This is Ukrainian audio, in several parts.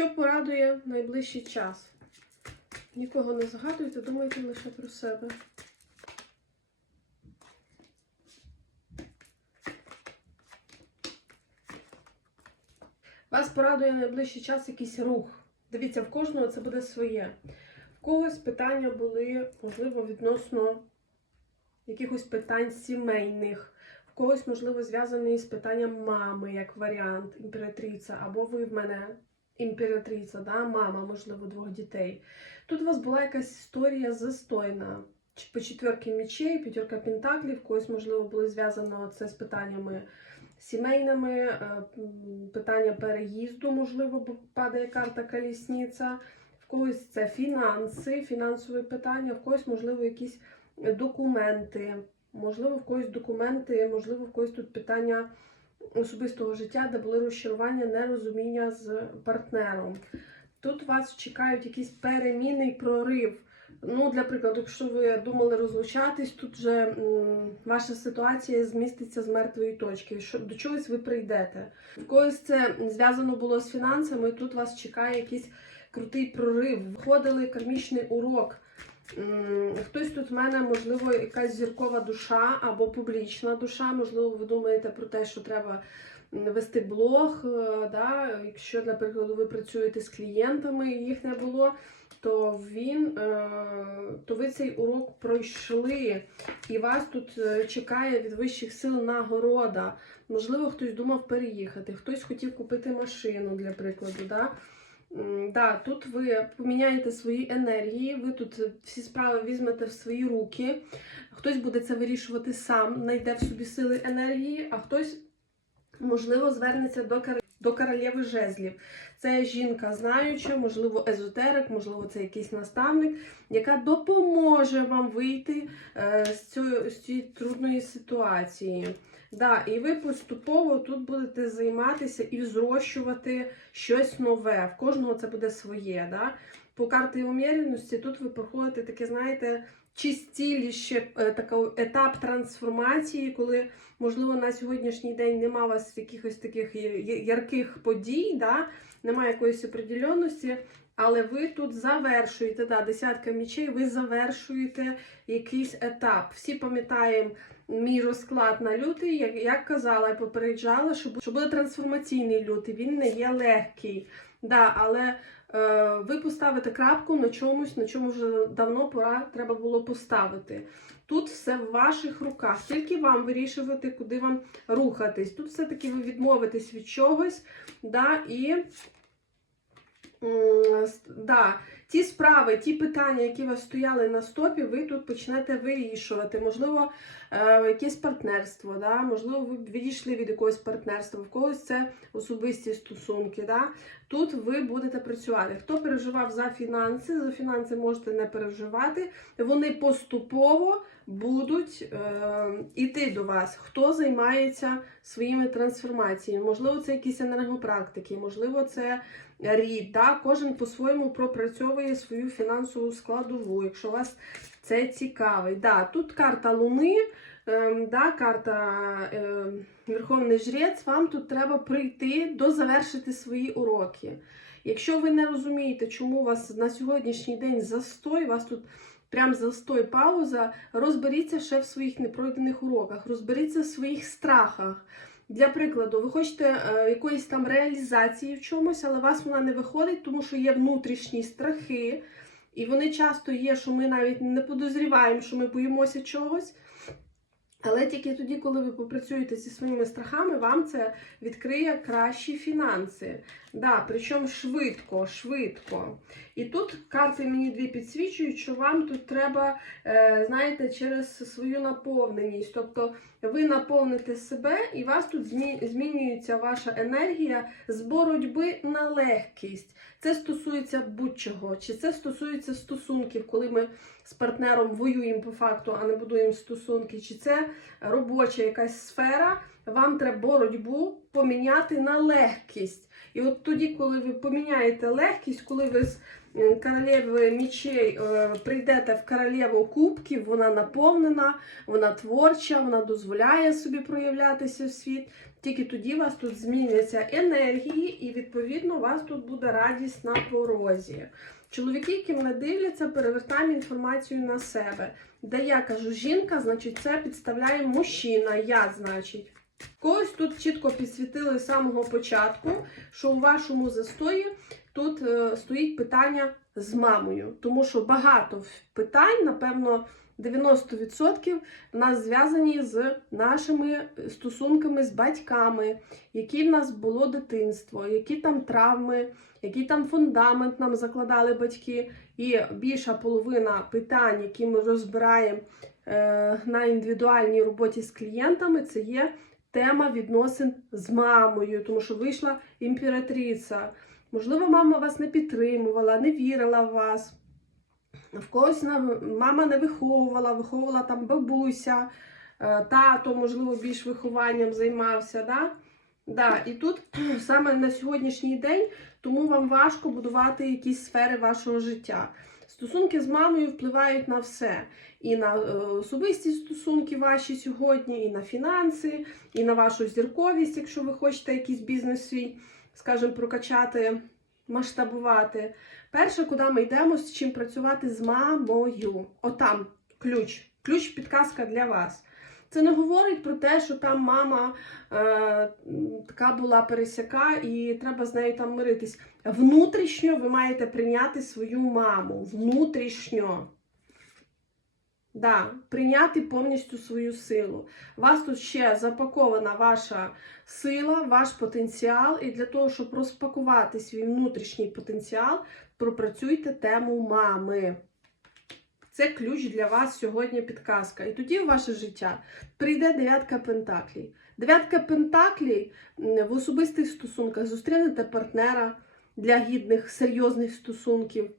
Що порадує найближчий час? Нікого не загадуйте, думайте лише про себе. Вас порадує найближчий час якийсь рух. Дивіться, в кожного це буде своє. В когось питання були, можливо, відносно якихось питань сімейних, в когось, можливо, зв'язані з питанням мами, як варіант, імператриця, або ви в мене імператриця, да? мама, можливо, двох дітей. Тут у вас була якась історія застойна. По четверки мечей, п'ятерка пентаклів, когось, можливо, було зв'язано це з питаннями сімейними, е, питання переїзду, можливо, бо падає карта колісниця. В когось це фінанси, фінансові питання, в когось, можливо, якісь документи, можливо, в когось документи, можливо, в когось тут питання особистого життя, де були розчарування, нерозуміння з партнером. Тут вас чекають якісь переміни і прорив. Ну, для прикладу, якщо ви думали розлучатись, тут вже ваша ситуація зміститься з мертвої точки. Що до чогось ви прийдете. В когось це зв'язано було з фінансами. Тут вас чекає якийсь крутий прорив. Входили кармічний урок. Хтось тут в мене, можливо, якась зіркова душа або публічна душа. Можливо, ви думаєте про те, що треба вести блог. е, Да? Якщо, для прикладу, ви працюєте з клієнтами і їх не було, то він, е, то ви цей урок пройшли, і вас тут е, чекає від вищих сил нагорода. Можливо, хтось думав переїхати, хтось хотів купити машину, для прикладу. Да? Да, тут ви поміняєте свої енергії, ви тут всі справи візьмете в свої руки. Хтось буде це вирішувати сам, знайде в собі сили енергії, а хтось, можливо, звернеться до кар- до королеви жезлів. Це жінка знаюча, можливо, езотерик, можливо, це якийсь наставник, яка допоможе вам вийти е, з, цієї, з цієї трудної ситуації. Да, і ви поступово тут будете займатися і зрощувати щось нове. В кожного це буде своє. Да? По карті уміряності тут ви проходите таке, знаєте, чистіліще е, такий етап трансформації, коли, можливо, на сьогоднішній день нема у вас якихось таких я- я- ярких подій, да? немає якоїсь определенності. Але ви тут завершуєте, да, десятка мічей, ви завершуєте якийсь етап. Всі пам'ятаємо мій розклад на лютий, як, як казала і попереджала, що, бу- що буде трансформаційний лютий, він не є легкий. Да, але ви поставите крапку на чомусь, на чому вже давно пора треба було поставити. Тут все в ваших руках, тільки вам вирішувати, куди вам рухатись. Тут все-таки ви відмовитесь від чогось, да, і да, ті справи, ті питання, які у вас стояли на стопі, ви тут почнете вирішувати. Можливо, е, якесь партнерство, да? можливо, ви відійшли від якогось партнерства, в когось це особисті стосунки. Да? Тут ви будете працювати. Хто переживав за фінанси, за фінанси можете не переживати. Вони поступово будуть е, іти до вас. Хто займається своїми трансформаціями? Можливо, це якісь енергопрактики, можливо, це рід. Да? Кожен по-своєму пропрацьовує свою фінансову складову, якщо вас це цікавить. Да, тут карта Луни, ем, да, карта ем, Верховний Жрець, вам тут треба прийти дозавершити свої уроки. Якщо ви не розумієте, чому у вас на сьогоднішній день застой, вас тут прям застой, пауза, розберіться ще в своїх непройдених уроках, розберіться в своїх страхах. Для прикладу, ви хочете е, якоїсь там реалізації в чомусь, але вас вона не виходить, тому що є внутрішні страхи, і вони часто є, що ми навіть не подозріваємо, що ми боїмося чогось. Але тільки тоді, коли ви попрацюєте зі своїми страхами, вам це відкриє кращі фінанси. Да, причому швидко, швидко. І тут карти мені дві підсвічують, що вам тут треба, е, знаєте, через свою наповненість. Тобто ви наповните себе, і вас тут змінюється ваша енергія з боротьби на легкість. Це стосується будь-чого, чи це стосується стосунків, коли ми з партнером воюємо по факту, а не будуємо стосунки, чи це робоча якась сфера, вам треба боротьбу поміняти на легкість. І от тоді, коли ви поміняєте легкість, коли ви з е, королеви мічей е, прийдете в королеву кубків, вона наповнена, вона творча, вона дозволяє собі проявлятися в світ. Тільки тоді у вас тут зміняться енергії, і відповідно у вас тут буде радість на порозі. Чоловіки, які мене дивляться, перевертаємо інформацію на себе. Де я кажу жінка, значить це підставляє мужчина, я, значить. Когось тут чітко підсвітили з самого початку, що у вашому застої тут е, стоїть питання з мамою. Тому що багато питань, напевно, 90% в нас зв'язані з нашими стосунками з батьками, які в нас було дитинство, які там травми, який там фундамент нам закладали батьки. І більша половина питань, які ми розбираємо е, на індивідуальній роботі з клієнтами, це є тема відносин з мамою, тому що вийшла імператриця. Можливо, мама вас не підтримувала, не вірила в вас. В когось мама не виховувала, виховувала там бабуся, е, тато, можливо, більш вихованням займався. Да? Да, і тут саме на сьогоднішній день тому вам важко будувати якісь сфери вашого життя. Стосунки з мамою впливають на все. І на е, особисті стосунки ваші сьогодні, і на фінанси, і на вашу зірковість, якщо ви хочете якийсь бізнес свій, скажімо, прокачати, масштабувати. Перше, куди ми йдемо, з чим працювати з мамою. Отам ключ. Ключ підказка для вас. Це не говорить про те, що там мама е, така була пересяка, і треба з нею там миритись. Внутрішньо ви маєте прийняти свою маму. Внутрішньо. Да, прийняти повністю свою силу. Вас тут ще запакована ваша сила, ваш потенціал. І для того, щоб розпакувати свій внутрішній потенціал, пропрацюйте тему мами. Це ключ для вас сьогодні підказка. І тоді в ваше життя прийде дев'ятка пентаклей. Дев'ятка пентаклей в особистих стосунках зустрінете партнера для гідних, серйозних стосунків.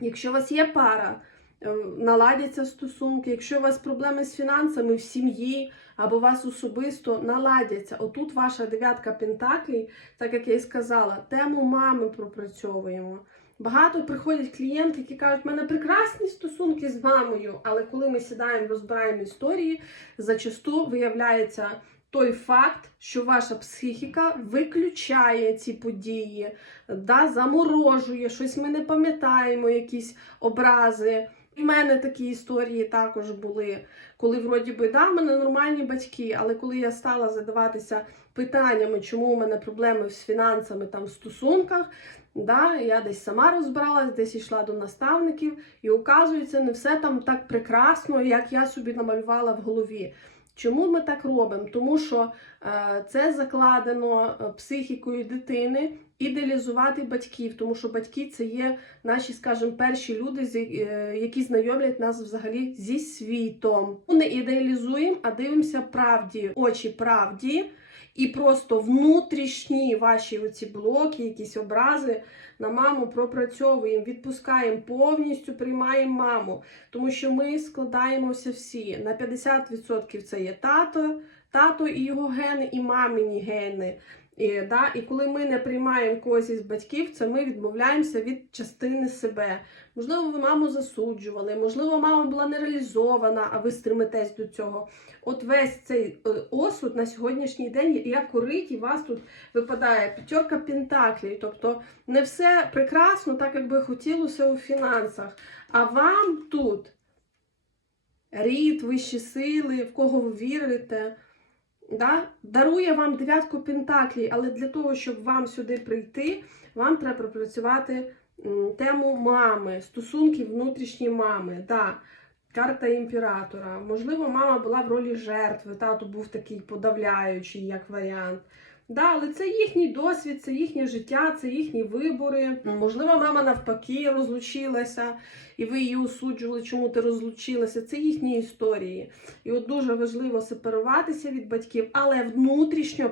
Якщо у вас є пара, е, наладяться стосунки. Якщо у вас проблеми з фінансами в сім'ї або у вас особисто наладяться. Отут ваша дев'ятка пентаклей, так як я і сказала, тему мами пропрацьовуємо. Багато приходять клієнти, які кажуть, в мене прекрасні стосунки з мамою, але коли ми сідаємо, розбираємо історії, зачасту виявляється той факт, що ваша психіка виключає ці події, да, заморожує, щось ми не пам'ятаємо, якісь образи. У мене такі історії також були, коли вроді би да, в мене нормальні батьки, але коли я стала задаватися питаннями, чому у мене проблеми з фінансами там в стосунках, да, я десь сама розбиралась, десь йшла до наставників, і оказується, не все там так прекрасно, як я собі намалювала в голові. Чому ми так робимо? Тому що е, це закладено е, психікою дитини ідеалізувати батьків, тому що батьки це є наші, скажімо, перші люди, е, які знайомлять нас взагалі зі світом. Не ідеалізуємо, а дивимося правді, очі правді, і просто внутрішні ваші оці блоки, якісь образи на маму пропрацьовуємо, відпускаємо повністю, приймаємо маму. Тому що ми складаємося всі. На 50% це є тато, тато і його гени, і мамині гени. І, да, і коли ми не приймаємо когось із батьків, це ми відмовляємося від частини себе. Можливо, ви маму засуджували, можливо, мама була не реалізована, а ви стремитесь до цього. От весь цей е, осуд на сьогоднішній день, як корить, і вас тут випадає п'ятерка пентаклів. Тобто не все прекрасно, так як би хотілося у фінансах. А вам тут рід, вищі сили, в кого ви вірите. Да? Дарує вам дев'ятку пентаклій, але для того, щоб вам сюди прийти, вам треба пропрацювати тему мами, стосунки внутрішні мами. Да. Карта імператора. Можливо, мама була в ролі жертви, тато був такий подавляючий, як варіант. Да, але це їхній досвід, це їхнє життя, це їхні вибори. Можливо, мама навпаки розлучилася, і ви її осуджували, чому ти розлучилася. Це їхні історії. І от дуже важливо сепаруватися від батьків, але внутрішньо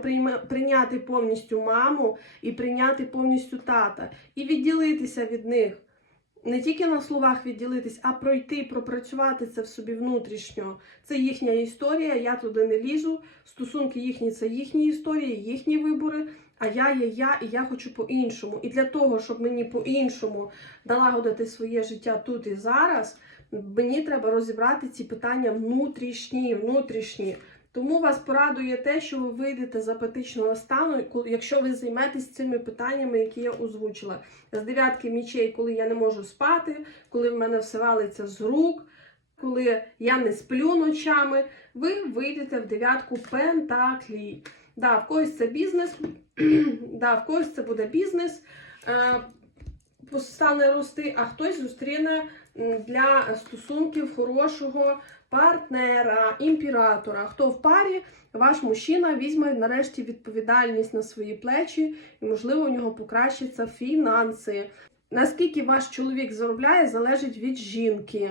прийняти повністю маму і прийняти повністю тата, і відділитися від них. Не тільки на словах відділитись, а пройти, пропрацювати це в собі внутрішньо. Це їхня історія, я туди не лізу. Стосунки їхні це їхні історії, їхні вибори. А я є я, і я хочу по-іншому. І для того, щоб мені по-іншому налагодити своє життя тут і зараз, мені треба розібрати ці питання внутрішні, внутрішні. Тому вас порадує те, що ви вийдете з апатичного стану, якщо ви займетесь цими питаннями, які я озвучила. З дев'ятки мічей, коли я не можу спати, коли в мене все валиться з рук, коли я не сплю ночами, ви вийдете в дев'ятку пентаклій. Да, в когось це бізнес, да, в когось це буде бізнес, е, стане рости, а хтось зустріне для стосунків хорошого партнера, імператора. Хто в парі, ваш мужчина візьме нарешті відповідальність на свої плечі, і, можливо, у нього покращаться фінанси. Наскільки ваш чоловік заробляє, залежить від жінки.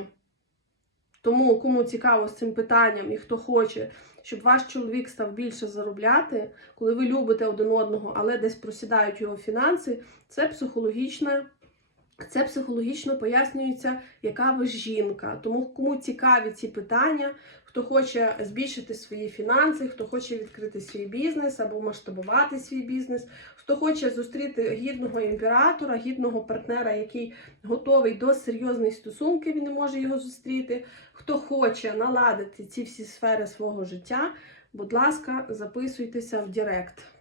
Тому, кому цікаво з цим питанням і хто хоче, щоб ваш чоловік став більше заробляти, коли ви любите один одного, але десь просідають його фінанси, це психологічне. Це психологічно пояснюється, яка ви жінка. Тому кому цікаві ці питання, хто хоче збільшити свої фінанси, хто хоче відкрити свій бізнес або масштабувати свій бізнес, хто хоче зустріти гідного імператора, гідного партнера, який готовий до серйозних стосунків і не може його зустріти, хто хоче наладити ці всі сфери свого життя, будь ласка, записуйтеся в Директ.